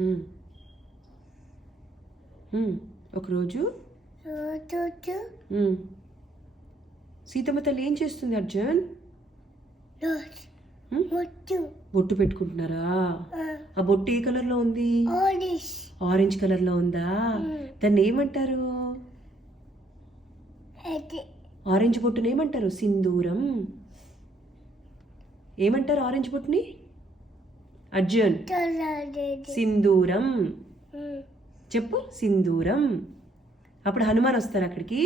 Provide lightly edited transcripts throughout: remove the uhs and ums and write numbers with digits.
ఉమ్. ఒకరోజు ఉమ్. సీతమ్మ తల్లి ఏం చేస్తుంది అర్జున్? బొట్టు పెట్టుకుంటున్నారా? ఆ బొట్టు ఏ కలర్లో ఉంది? ఆరెంజ్ కలర్లో ఉందా? దాన్ని ఏమంటారు? ఆరెంజ్ బొట్టుని ఏమంటారు? సింధూరం. ఏమంటారు ఆరెంజ్ బొట్టుని అర్జున్? సింధూరం. చెప్పు, సింధూరం. అప్పుడు హనుమాన్ వస్తారు అక్కడికి.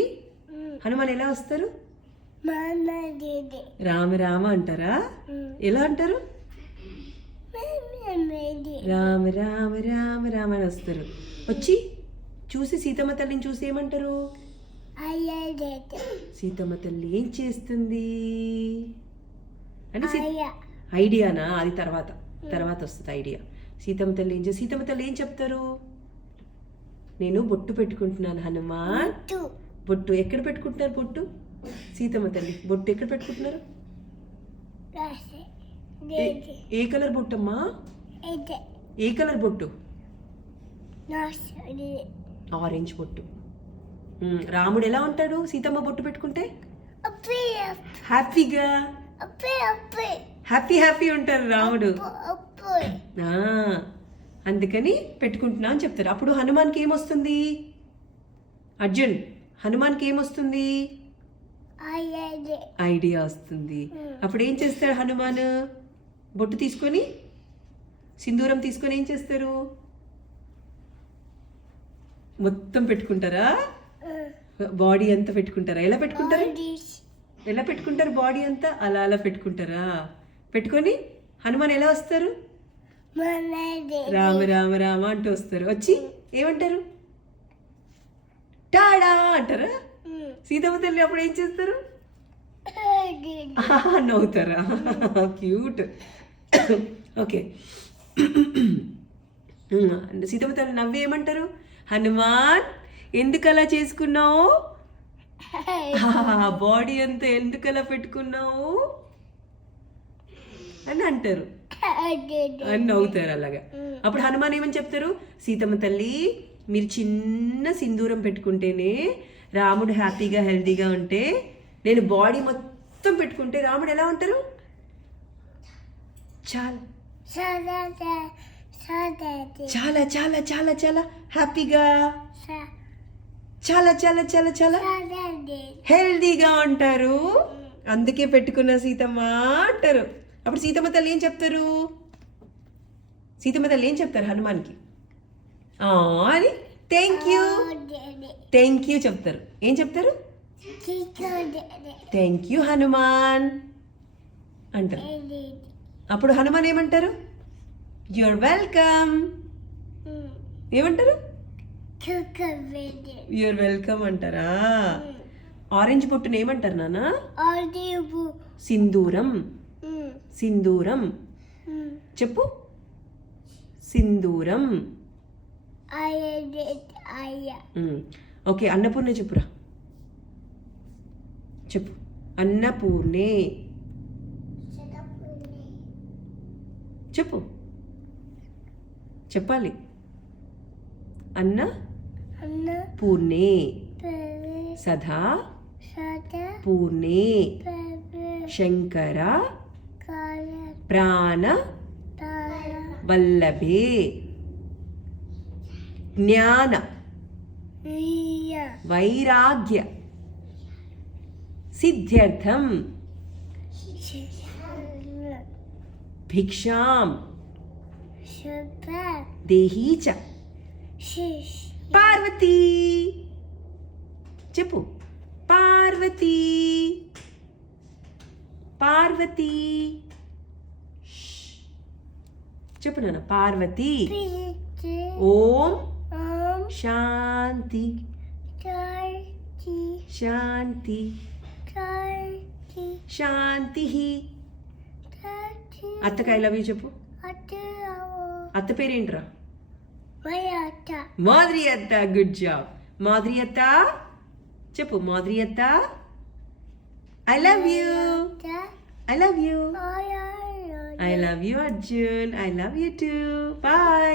హనుమాన్ ఎలా వస్తారు? రామ రామ అంటారా? ఎలా అంటారు? రామ రామ రామ రామ అని వస్తారు. వచ్చి చూసి సీతమ్మ తల్లిని చూసి ఏమంటారు? సీతమ్మ తల్లి ఏం చేస్తుంది అంటే ఐడియానా? అది తర్వాత వస్తుంది ఐడియా. సీతమ్మ తల్లి సీతమ్మ తల్లి ఏం చెప్తారు? నేను బొట్టు పెట్టుకుంటున్నాను హనుమాన్. బొట్టు ఎక్కడ పెట్టుకుంటున్నారు? బొట్టు సీతమ్మ తల్లి బొట్టు ఎక్కడ పెట్టుకుంటున్నారు? ఏ కలర్ బొట్టమ్మా? ఏ కలర్ బొట్టు? ఆరెంజ్ బొట్టు. రాముడు ఎలా ఉంటాడు సీతమ్మ బొట్టు పెట్టుకుంటే? హ్యాపీగా హ్యాపీ ఉంటారు రాముడు. అందుకని పెట్టుకుంటున్నా అని చెప్తారు. అప్పుడు హనుమాన్కి ఏమొస్తుంది అర్జున్? హనుమాన్కి ఏమొస్తుంది? ఐడియా వస్తుంది. అప్పుడు ఏం చేస్తాడు హనుమాన్? బొట్టు తీసుకొని సింధూరం తీసుకొని ఏం చేస్తారు? మొత్తం పెట్టుకుంటారా? బాడీ అంతా పెట్టుకుంటారా? ఎలా పెట్టుకుంటారు? బాడీ అంతా అలా పెట్టుకుంటారా? పెట్టుకొని హనుమాన్ ఎలా వస్తారు? రామ రామ రామ అంటూ వస్తారు. వచ్చి ఏమంటారు? టాడా అంటారా? సీతమ్మ తల్లి అప్పుడు ఏం చేస్తారు? నవ్వుతారా? క్యూట్. ఓకే. సీతమ్మ తల్లి నవ్వి ఏమంటారు? హనుమాన్ ఎందుకు అలా చేసుకున్నావు? బాడీ అంతా ఎందుకు అలా పెట్టుకున్నావు అని అంటారు అని నవ్వుతారు అలాగా. అప్పుడు హనుమాన్ ఏమని చెప్తారు? సీతమ్మ తల్లి మీరు చిన్న సింధూరం పెట్టుకుంటేనే రాముడు హ్యాపీగా హెల్తీగా ఉంటే, నేను బాడీ మొత్తం పెట్టుకుంటే రాముడు ఎలా ఉంటారు? చాలా చాలా చాలా చాలా చాలా హ్యాపీగా, చాలా చాలా చాలా చాలా హెల్దీగా ఉంటారు. అందుకే పెట్టుకున్న సీతమ్మ అంటారు. అప్పుడు సీతమ్మ తల్లి ఏం చెప్తారు? సీతమ్మ తల్లి ఏం చెప్తారు హనుమాన్కి? అని థ్యాంక్ యూ చెప్తారు. ఏం చెప్తారు? థ్యాంక్ యూ హనుమాన్ అంటారు. అప్పుడు హనుమాన్ ఏమంటారు? Your welcome. ఏమంటారు? యువర్ వెల్కమ్ అంటారా? ఆరెంజ్ బొట్టును ఏమంటారు నాన్న? సింధూరం. సింధూరం చెప్పు. సింధూరం. ఓకే, అన్నపూర్ణ చెప్పురా. చెప్పు. అన్నపూర్ణే చెప్పు. చెప్పాలి. అన్న పూర్ణే సదా పూర్ణే శంకర ప్రాణ వల్లభే జ్ఞాన వైరాగ్య సిద్ధ్యర్థం భిక్షాం దేహీ చ పార్వతీ. చెప్పు. పార్వతీ. పార్వతీ చెప్పు నాన్న. పార్వతీ. ఓం శాంతి శాంతి శాంతి. అత్తకి ఐ లవ్ యూ చెప్పు. అత్త పేరేంట్రా? మాధురి అత్త. గుడ్ జాబ్ మాధురి అత్త. చెప్పు. మాధురి అత్త I love you. I love you. I love you Arjun. I love you too. Bye.